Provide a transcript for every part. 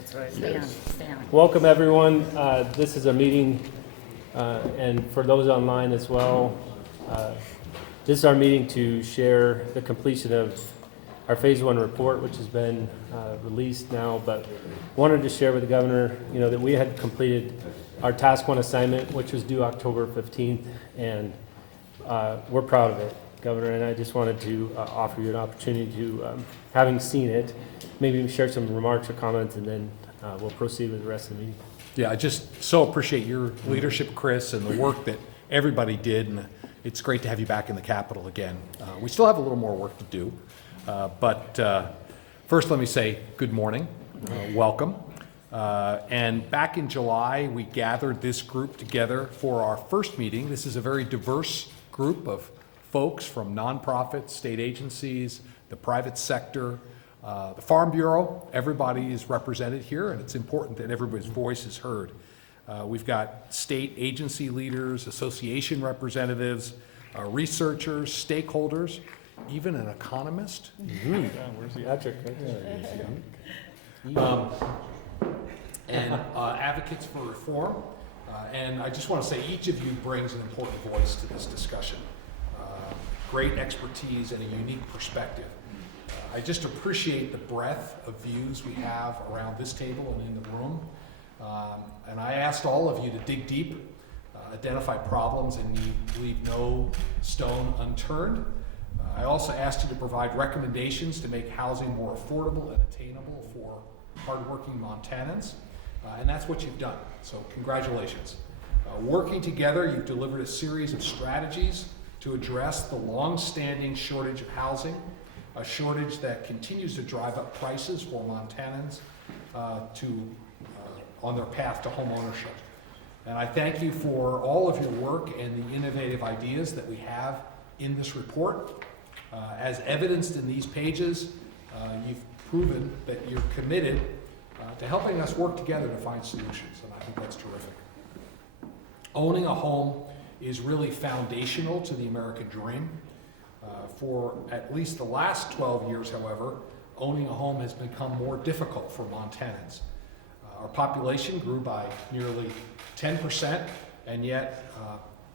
That's right. Stay on. Welcome, everyone. This is a meeting, and for those online as well, this is our meeting to share the completion of our Phase 1 report, which has been released now, but wanted to share with the governor, that we had completed our Task 1 assignment, which was due October 15th, and we're proud of it, Governor, and I just wanted to offer you an opportunity to, having seen it, maybe share some remarks or comments, and then we'll proceed with the rest of the meeting. Yeah, I just so appreciate your leadership, Chris, and the work that everybody did, and it's great to have you back in the Capitol again. We still have a little more work to do, but first let me say good morning, welcome. And back in July, we gathered this group together for our first meeting. This is a very diverse group of folks from nonprofits, state agencies, the private sector, the Farm Bureau. Everybody is represented here, and it's important that everybody's voice is heard. We've got state agency leaders, association representatives, researchers, stakeholders, even an economist. Mm-hmm. Where's the Patrick? And advocates for reform. And I just want to say each of you brings an important voice to this discussion. Great expertise and a unique perspective. I just appreciate the breadth of views we have around this table and in the room. And I asked all of you to dig deep, identify problems, and leave no stone unturned. I also asked you to provide recommendations to make housing more affordable and attainable for hardworking Montanans. And that's what you've done. So congratulations. Working together, you've delivered a series of strategies to address the long-standing shortage of housing, a shortage that continues to drive up prices for Montanans on their path to home ownership. And I thank you for all of your work and the innovative ideas that we have in this report. As evidenced in these pages, you've proven that you're committed to helping us work together to find solutions, and I think that's terrific. Owning a home is really foundational to the American dream. For at least the last 12 years, however, owning a home has become more difficult for Montanans. Our population grew by nearly 10%, and yet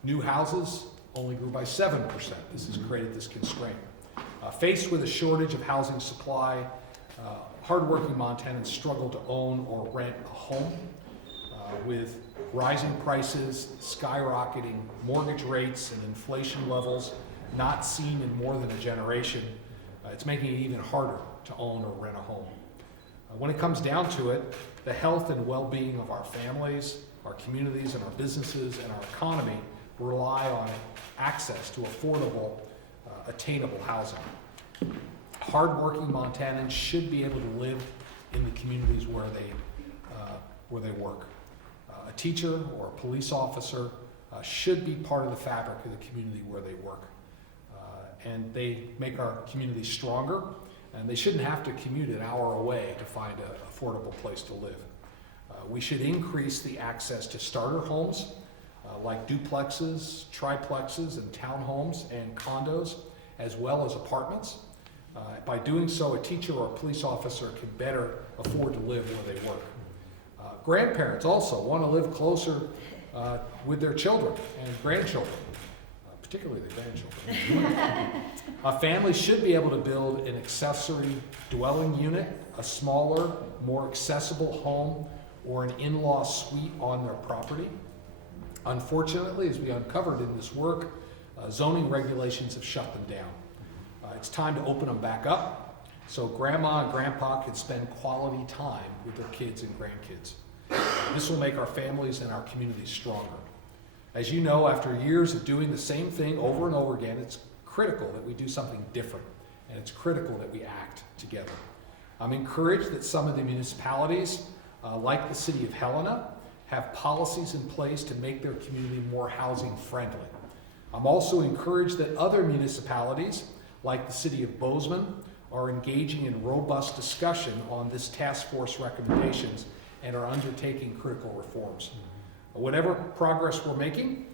new houses only grew by 7%. This has created this constraint. Faced with a shortage of housing supply, hardworking Montanans struggle to own or rent a home. With rising prices, skyrocketing mortgage rates, and inflation levels not seen in more than a generation, it's making it even harder to own or rent a home. When it comes down to it, the health and well-being of our families, our communities, and our businesses, and our economy rely on access to affordable, attainable housing. Hardworking Montanans should be able to live in the communities where they work. A teacher or a police officer should be part of the fabric of the community where they work. And they make our community stronger, and they shouldn't have to commute an hour away to find an affordable place to live. We should increase the access to starter homes like duplexes, triplexes, and townhomes and condos, as well as apartments. By doing so, a teacher or a police officer can better afford to live where they work. Grandparents also want to live closer with their children and grandchildren, particularly the grandchildren. Families should be able to build an accessory dwelling unit, a smaller, more accessible home, or an in-law suite on their property. Unfortunately, as we uncovered in this work, zoning regulations have shut them down. It's time to open them back up so grandma and grandpa can spend quality time with their kids and grandkids. This will make our families and our communities stronger. As you know, after years of doing the same thing over and over again, it's critical that we do something different, and it's critical that we act together. I'm encouraged that some of the municipalities, like the city of Helena, have policies in place to make their community more housing friendly. I'm also encouraged that other municipalities, like the city of Bozeman, are engaging in robust discussion on this task force recommendations and are undertaking critical reforms. Whatever progress we're making,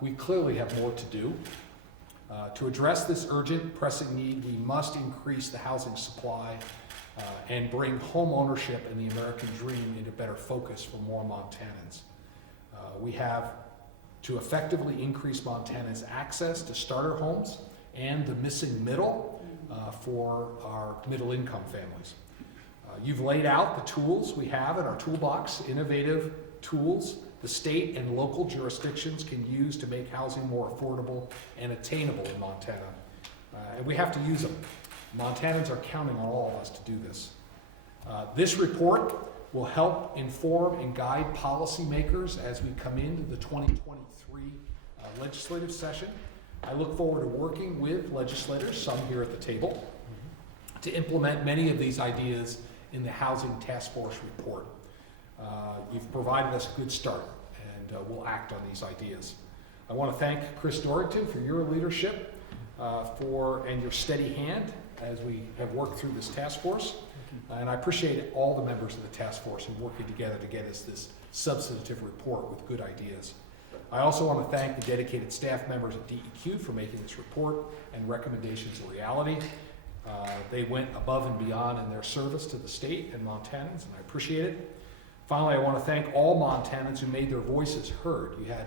we clearly have more to do. To address this urgent, pressing need, we must increase the housing supply and bring home ownership and the American dream into better focus for more Montanans. We have to effectively increase Montanans' access to starter homes and the missing middle for our middle-income families. You've laid out the tools we have in our toolbox, innovative tools the state and local jurisdictions can use to make housing more affordable and attainable in Montana. And we have to use them. Montanans are counting on all of us to do this. This report will help inform and guide policymakers as we come into the 2023 legislative session. I look forward to working with legislators, some here at the table, to implement many of these ideas in the Housing Task Force report. You've provided us a good start, and we'll act on these ideas. I want to thank Chris Dorrington for your leadership and your steady hand as we have worked through this task force. And I appreciate all the members of the task force in working together to get us this substantive report with good ideas. I also want to thank the dedicated staff members at DEQ for making this report and recommendations a reality. They went above and beyond in their service to the state and Montanans, and I appreciate it. Finally, I want to thank all Montanans who made their voices heard. You had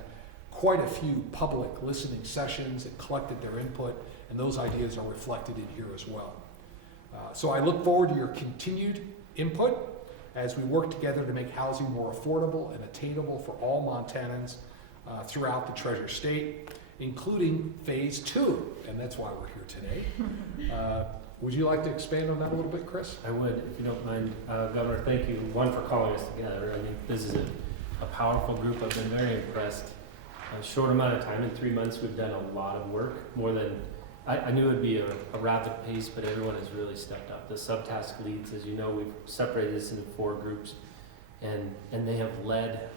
quite a few public listening sessions that collected their input, and those ideas are reflected in here as well. So I look forward to your continued input as we work together to make housing more affordable and attainable for all Montanans throughout the Treasure State, including Phase 2, and that's why we're here today. Would you like to expand on that a little bit, Chris? I would, if you don't mind. Governor, thank you, one, for calling us together. I mean, this is a powerful group. I've been very impressed. A short amount of time, in 3 months, we've done a lot of work, more than, I knew it would be a rapid pace, but everyone has really stepped up. The subtask leads, as you know, we've separated this into 4 groups, and they have led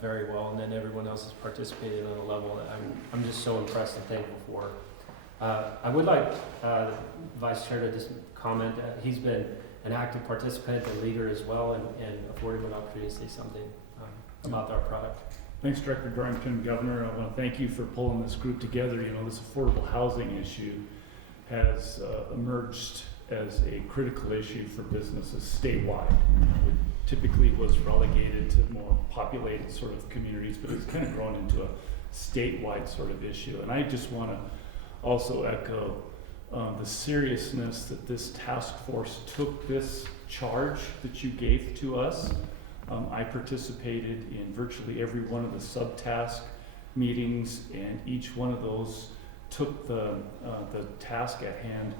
very well, and then everyone else has participated on a level that I'm just so impressed and thankful for. I would like the Vice Chair to just comment. He's been an active participant and leader as well, and afforded him an opportunity to say something about our product. Thanks, Director Dorrington. Governor, I want to thank you for pulling this group together. You know, this affordable housing issue has emerged as a critical issue for businesses statewide. It typically was relegated to more populated sort of communities, but it's kind of grown into a statewide sort of issue. And I just want to also echo the seriousness that this task force took this charge that you gave to us. I participated in virtually every one of the subtask meetings, and each one of those took the task at hand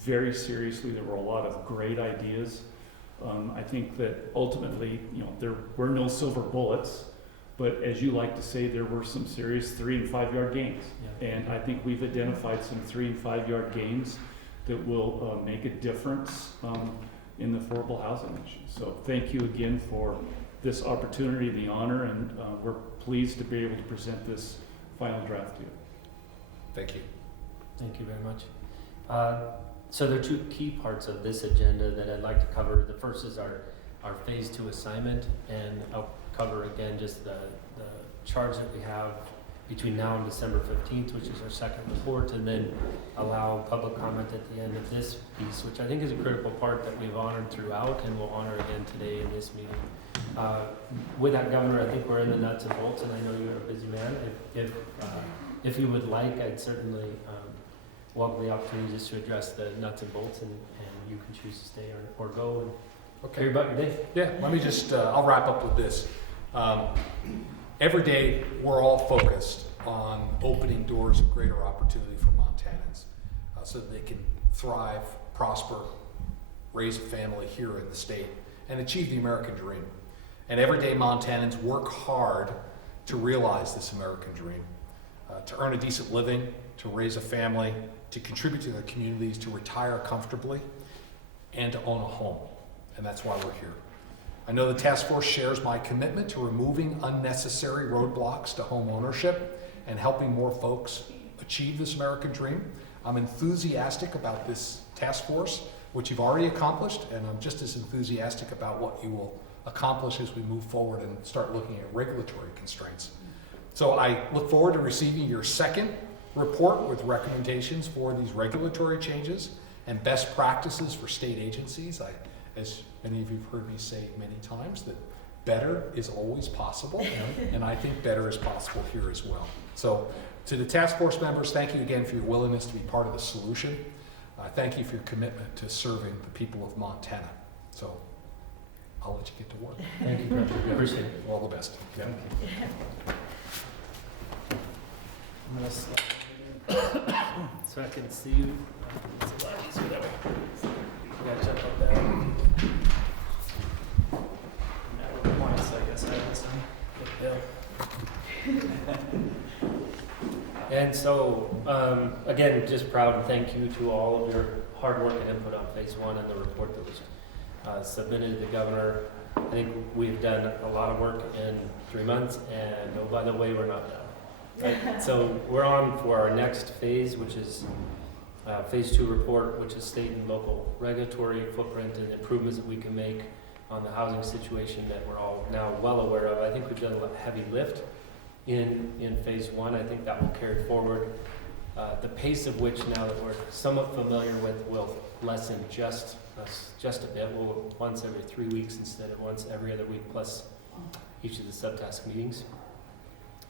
very seriously. There were a lot of great ideas. I think that ultimately, you know, there were no silver bullets, but as you like to say, there were some serious 3 and 5 yard gains. Yeah. And I think we've identified some 3 and 5 yard gains that will make a difference in the affordable housing issue. So thank you again for this opportunity, the honor, and we're pleased to be able to present this final draft to you. Thank you. Thank you very much. So there are 2 key parts of this agenda that I'd like to cover. The first is our Phase 2 assignment, and I'll cover again just the charge that we have between now and December 15th, which is our second report, and then allow public comment at the end of this piece, which I think is a critical part that we've honored throughout and will honor again today in this meeting. With that, Governor, I think we're in the nuts and bolts, and I know you're a busy man. If you would like, I'd certainly welcome the opportunity just to address the nuts and bolts, and you can choose to stay or go and hear about your day. Yeah, let me just, I'll wrap up with this. Every day, we're all focused on opening doors of greater opportunity for Montanans so that they can thrive, prosper, raise a family here in the state, and achieve the American dream. And every day, Montanans work hard to realize this American dream, to earn a decent living, to raise a family, to contribute to their communities, to retire comfortably, and to own a home. And that's why we're here. I know the task force shares my commitment to removing unnecessary roadblocks to home ownership and helping more folks achieve this American dream. I'm enthusiastic about this task force, which you've already accomplished, and I'm just as enthusiastic about what you will accomplish as we move forward and start looking at regulatory constraints. So I look forward to receiving your second report with recommendations for these regulatory changes and best practices for state agencies. As many of you have heard me say many times, that better is always possible, and I think better is possible here as well. So to the task force members, thank you again for your willingness to be part of the solution. Thank you for your commitment to serving the people of Montana. So I'll let you get to work. Thank you, Patrick. Appreciate it. All the best. Yeah. I'm gonna slide so I can see you. It's a lot easier that way. You gotta jump up there. Never points, I guess I have some. And so, again, just proud and thank you to all of your hard work and input on phase one and the report that was submitted to the governor. I think we've done a lot of work in 3 months, and oh, by the way, we're not done. Right? So we're on for our next phase, which is phase 2 report, which is state and local regulatory footprint and improvements that we can make on the housing situation that we're all now well aware of. I think we've done a heavy lift in phase 1. I think that will carry forward. The pace of which, now that we're somewhat familiar with, will lessen just a bit. We'll once every 3 weeks instead of once every other week, plus each of the subtask meetings.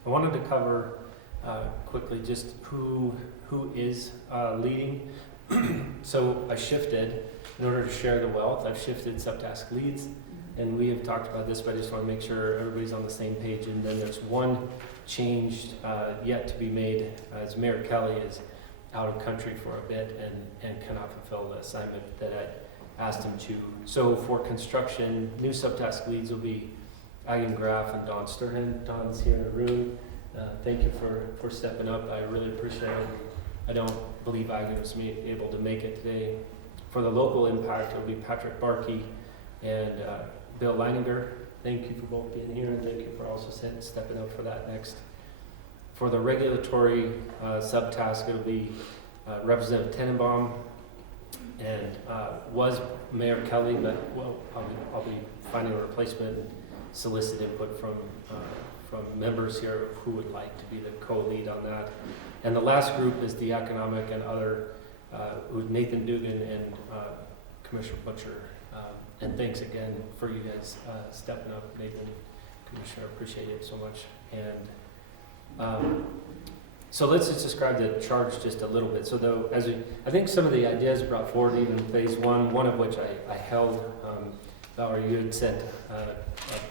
I wanted to cover quickly just who is leading. So I shifted, in order to share the wealth, I've shifted subtask leads, and we have talked about this, but I just want to make sure everybody's on the same page. And then there's one change yet to be made, as Mayor Kelly is out of country for a bit and cannot fulfill the assignment that I asked him to. So for construction, new subtask leads will be Agan Graff and Don Sturhan. Don's here in the room. Thank you for stepping up. I really appreciate it. I don't believe Agan was able to make it today. For the local impact, it'll be Patrick Barkey and Bill Leininger. Thank you for both being here, and thank you for also stepping up for that next. For the regulatory subtask, it'll be Representative Tenenbaum and was Mayor Kelly, but well, I'll be finding a replacement and solicit input from members here who would like to be the co-lead on that. And the last group is the economic and other, with Nathan Dugan and Commissioner Butcher. And thanks again for you guys stepping up, Nathan, Commissioner, appreciate it so much. And so let's just describe the charge just a little bit. So I think some of the ideas brought forward even in phase 1, one of which I held, Valerie, you had sent a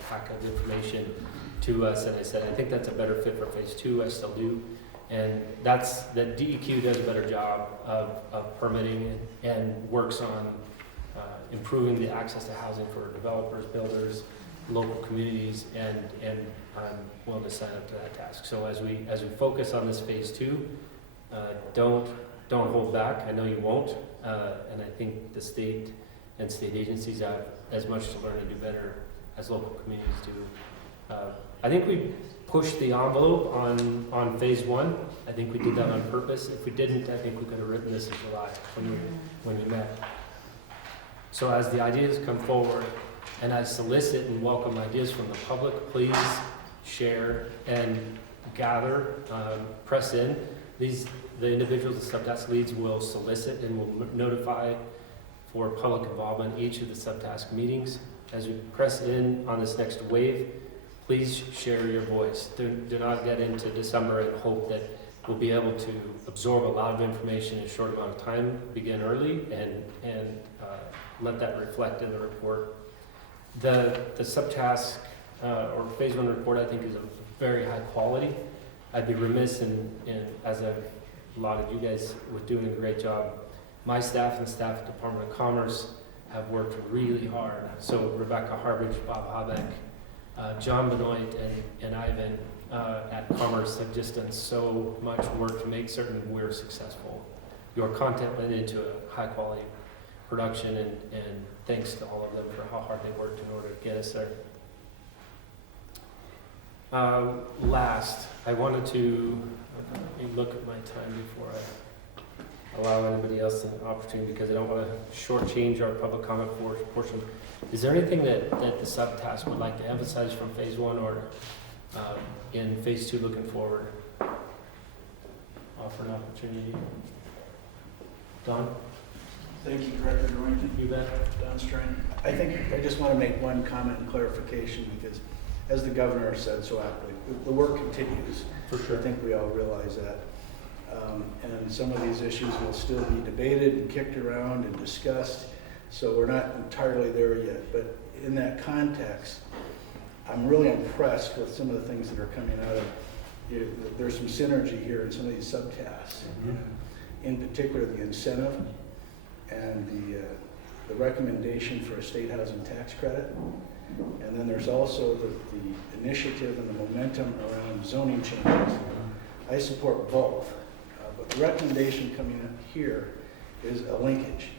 pack of information to us, and I said, I think that's a better fit for phase 2, I still do. And that's that DEQ does a better job of permitting and works on improving the access to housing for developers, builders, local communities, and I'm willing to sign up to that task. So as we focus on this phase 2, don't hold back. I know you won't, and I think the state and state agencies have as much to learn to do better as local communities do. I think we pushed the envelope on phase 1. I think we did that on purpose. If we didn't, I think we could have written this in July when we met. So as the ideas come forward, and I solicit and welcome ideas from the public, please share and gather, press in. The individuals, the subtask leads, will solicit and will notify for public involvement each of the subtask meetings. As we press in on this next wave, please share your voice. Do not get into December and hope that we'll be able to absorb a lot of information in a short amount of time. Begin early and let that reflect in the report. The subtask or phase 1 report, I think, is of very high quality. I'd be remiss in as a lot of you guys with doing a great job. My staff and the staff at the Department of Commerce have worked really hard. So Rebecca Harbridge, Bob Habeck, John Benoit, and Ivan at Commerce have just done so much work to make certain we're successful. Your content went into a high quality production, and thanks to all of them for how hard they worked in order to get us there. Last, I wanted to look at my time before I allow anybody else an opportunity, because I don't want to shortchange our public comment portion. Is there anything that the subtask would like to emphasize from phase 1 or in phase 2 looking forward? offer an opportunity. Don, Thank you, Director Dorrington. you bet. Don Strain. I just want to make one comment and clarification because, as the governor said so aptly, the work continues. For I think we all realize that. And some of these issues will still be debated and kicked around and discussed, so we're not entirely there yet. But in that context, I'm really impressed with some of the things that are coming out of, there's some synergy here in some of these subtasks. In particular, the incentive and the recommendation for a state housing tax credit. And then there's also the initiative and the momentum around zoning changes. I support both, but the recommendation coming up here is a linkage,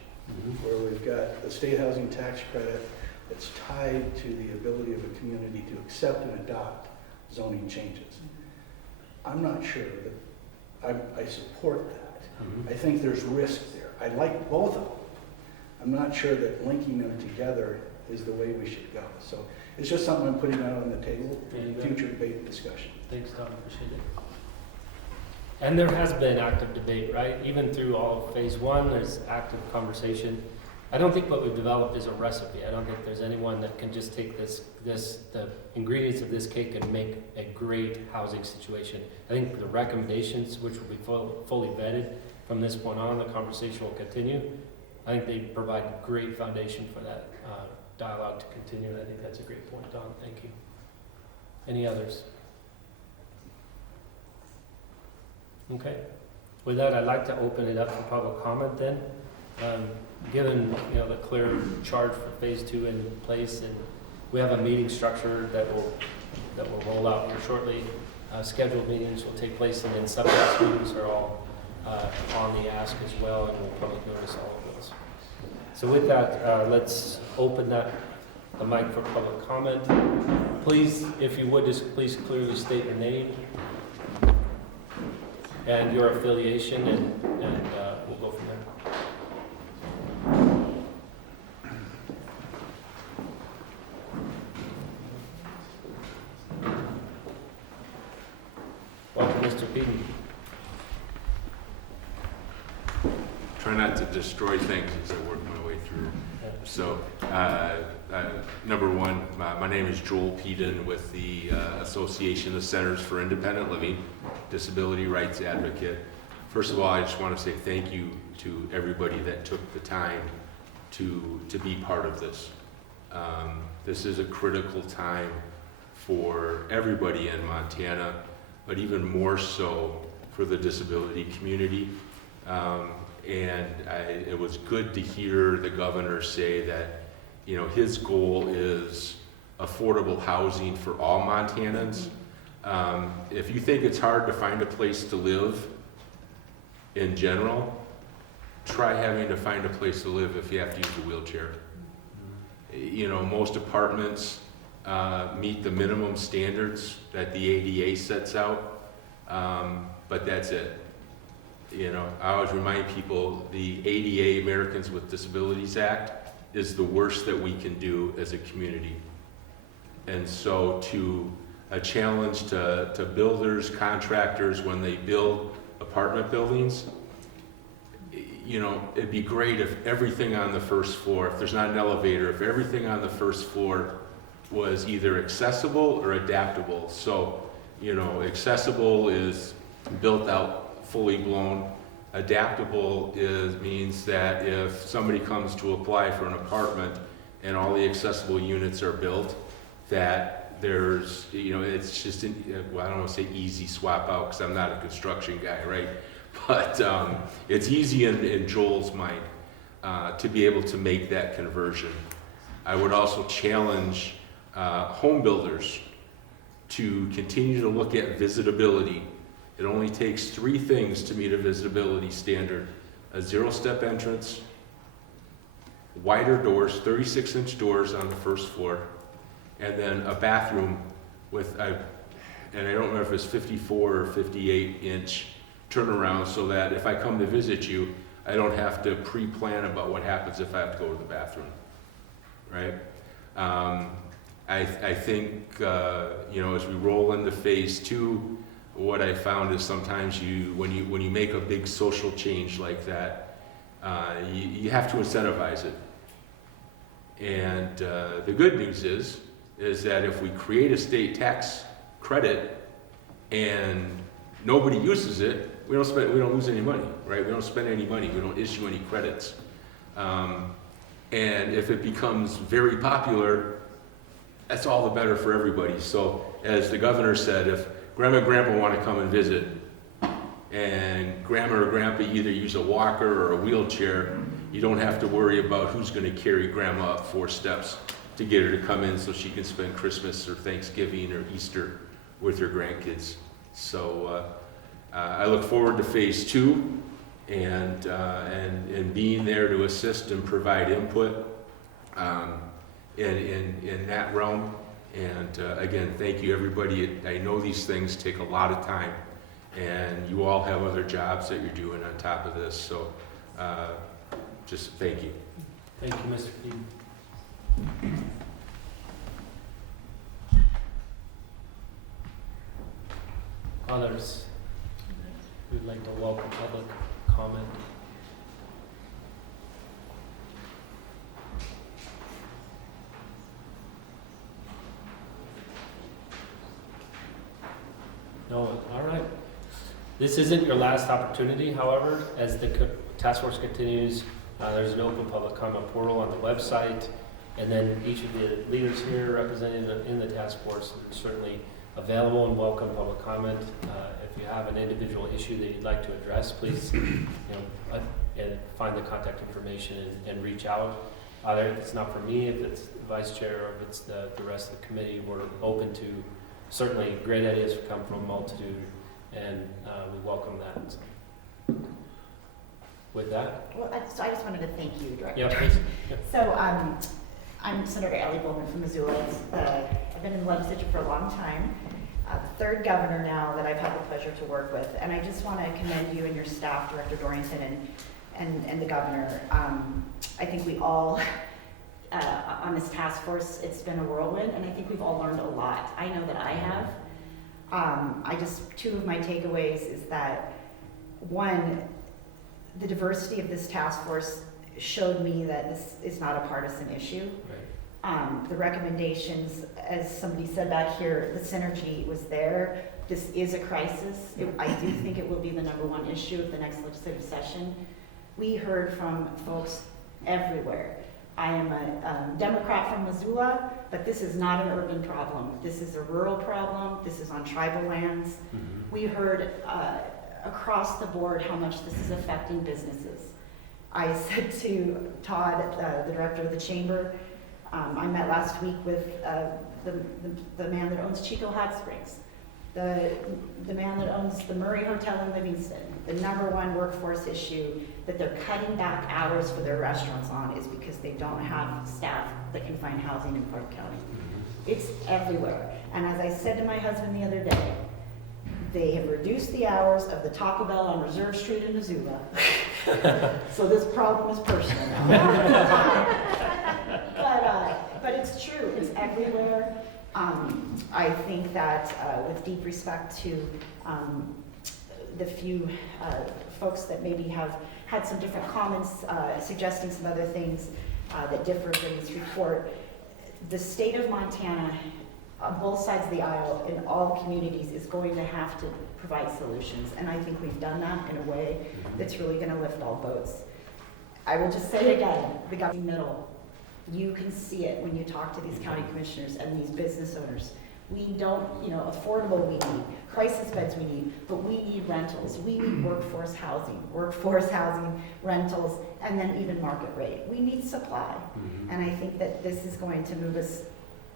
where we've got the state housing tax credit that's tied to the ability of a community to accept and adopt zoning changes. I'm not sure that I support that. I think there's risk there. I like both of them. I'm not sure that linking them together is the way we should go. So it's just something I'm putting out on the table for future debate and discussion. Thanks, Don, appreciate it. And there has been active debate, right? Even through all of phase one, there's active conversation. I don't think what we've developed is a recipe. I don't think there's anyone that can just take the ingredients of this cake and make a great housing situation. I think the recommendations, which will be fully vetted from this point on, the conversation will continue. I think they provide a great foundation for that dialogue to continue. I think that's a great point, Don. Thank you. Any others? Okay. With that, I'd like to open it up for public comment then. Given the clear charge for phase two in place, and we have a meeting structure that will roll out here shortly. Scheduled meetings will take place, and then subject meetings are all on the ask as well, and we'll public notice all of those. So with that, let's open the mic for public comment. Please, if you would, just please clearly state your name and your affiliation, and we'll go from there. Welcome, Mr. Peden. Try not to destroy things as I work my way through. So, number one, my name is Joel Peden with the Association of Centers for Independent Living, Disability Rights Advocate. First of all, I just want to say thank you to everybody that took the time to be part of this. This is a critical time for everybody in Montana, but even more so for the disability community. And it was good to hear the governor say that, his goal is affordable housing for all Montanans. If you think it's hard to find a place to live in general, try having to find a place to live if you have to use a wheelchair. Most apartments meet the minimum standards that the ADA sets out, but that's it. I always remind people the ADA, Americans with Disabilities Act, is the worst that we can do as a community. And so a challenge to builders, contractors, when they build apartment buildings, it'd be great if everything on the first floor, if there's not an elevator, if everything on the first floor was either accessible or adaptable. So, accessible is built out, fully blown. Adaptable means that if somebody comes to apply for an apartment and all the accessible units are built, that there's, it's just, I don't want to say easy swap out because I'm not a construction guy, right? But it's easy in Joel's mind to be able to make that conversion. I would also challenge home builders to continue to look at visitability. It only takes 3 things to meet a visitability standard: a 0-step entrance, wider doors, 36-inch doors on the first floor, and then a bathroom with and I don't remember if it's 54 or 58-inch turnaround, so that if I come to visit you, I don't have to pre-plan about what happens if I have to go to the bathroom, right? I think, as we roll into phase 2, what I found is sometimes when you make a big social change like that, you have to incentivize it. And the good news is that if we create a state tax credit and nobody uses it, we don't lose any money, right? We don't spend any money. We don't issue any credits. And if it becomes very popular, that's all the better for everybody. So as the governor said, if grandma and grandpa want to come and visit, and grandma or grandpa either use a walker or a wheelchair, you don't have to worry about who's going to carry grandma up 4 steps to get her to come in so she can spend Christmas or Thanksgiving or Easter with her grandkids. So I look forward to phase 2 and being there to assist and provide input in that realm. And again, thank you everybody. I know these things take a lot of time, and you all have other jobs that you're doing on top of this. So just thank you. Thank you, Mr. Dean. Others who'd like to welcome public comment? No, all right. This isn't your last opportunity, however, as the task force continues. There's an open public comment portal on the website, and then each of the leaders here represented in the task force are certainly available and welcome public comment. If you have an individual issue that you'd like to address, please and find the contact information and reach out. Either if it's not for me, if it's the vice chair, or if it's the rest of the committee, we're open to certainly great ideas come from a multitude, and we welcome that. So, with that, Well, I just wanted to thank you, Director. yeah, please. Yeah. So I'm Senator Ellie Bowman from Missoula. I've been in the legislature for a long time. The 3rd governor now that I've had the pleasure to work with, and I just want to commend you and your staff, Director Dorrington and the governor. I think we all on this task force, it's been a whirlwind, and I think we've all learned a lot. I know that I have. 2 of my takeaways is that, one, the diversity of this task force showed me that this is not a partisan issue. Right. The recommendations, as somebody said back here, the synergy was there. This is a crisis. I do think it will be the #1 issue of the next legislative session. We heard from folks everywhere. I am a Democrat from Missoula, but this is not an urban problem. This is a rural problem. This is on tribal lands. Mm-hmm. We heard across the board how much this is affecting businesses. I said to Todd, the director of the chamber, I met last week with the man that owns Chico Hot Springs, the man that owns the Murray Hotel in Livingston. The #1 workforce issue that they're cutting back hours for their restaurants on is because they don't have staff that can find housing in Park County. It's everywhere. And as I said to my husband the other day, they have reduced the hours of the Taco Bell on Reserve Street in Missoula. So this problem is personal now. But it's true, it's everywhere. I think that with deep respect to the few folks that maybe have had some different comments, suggesting some other things that differ from this report, the state of Montana, on both sides of the aisle, in all communities, is going to have to provide solutions. And I think we've done that in a way that's really going to lift all boats. I will just say again, the government middle, you can see it when you talk to these county commissioners and these business owners. We don't, affordable we need, crisis beds we need, but we need rentals. We need workforce housing, rentals, and then even market rate. We need supply. Mm-hmm. And I think that this is going to move us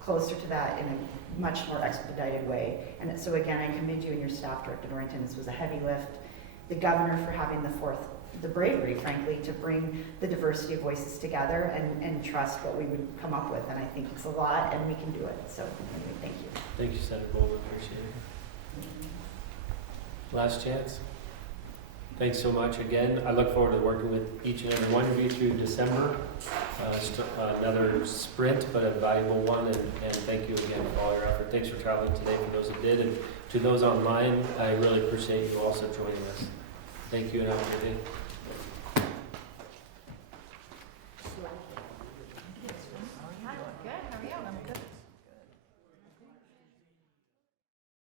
closer to that in a much more expedited way. And so again, I commend you and your staff, Director Dorrington. This was a heavy lift. The governor for having the bravery, frankly, to bring the diversity of voices together and trust what we would come up with. And I think it's a lot, and we can do it. So anyway, thank you. Thank you, Senator Bowman. Appreciate it. Last chance. Thanks so much again. I look forward to working with each and every one of you through December. Another sprint, but a valuable one, and thank you again for all your effort. Thanks for traveling today for those that did, and to those online, I really appreciate you also joining us. Thank you and have a good day.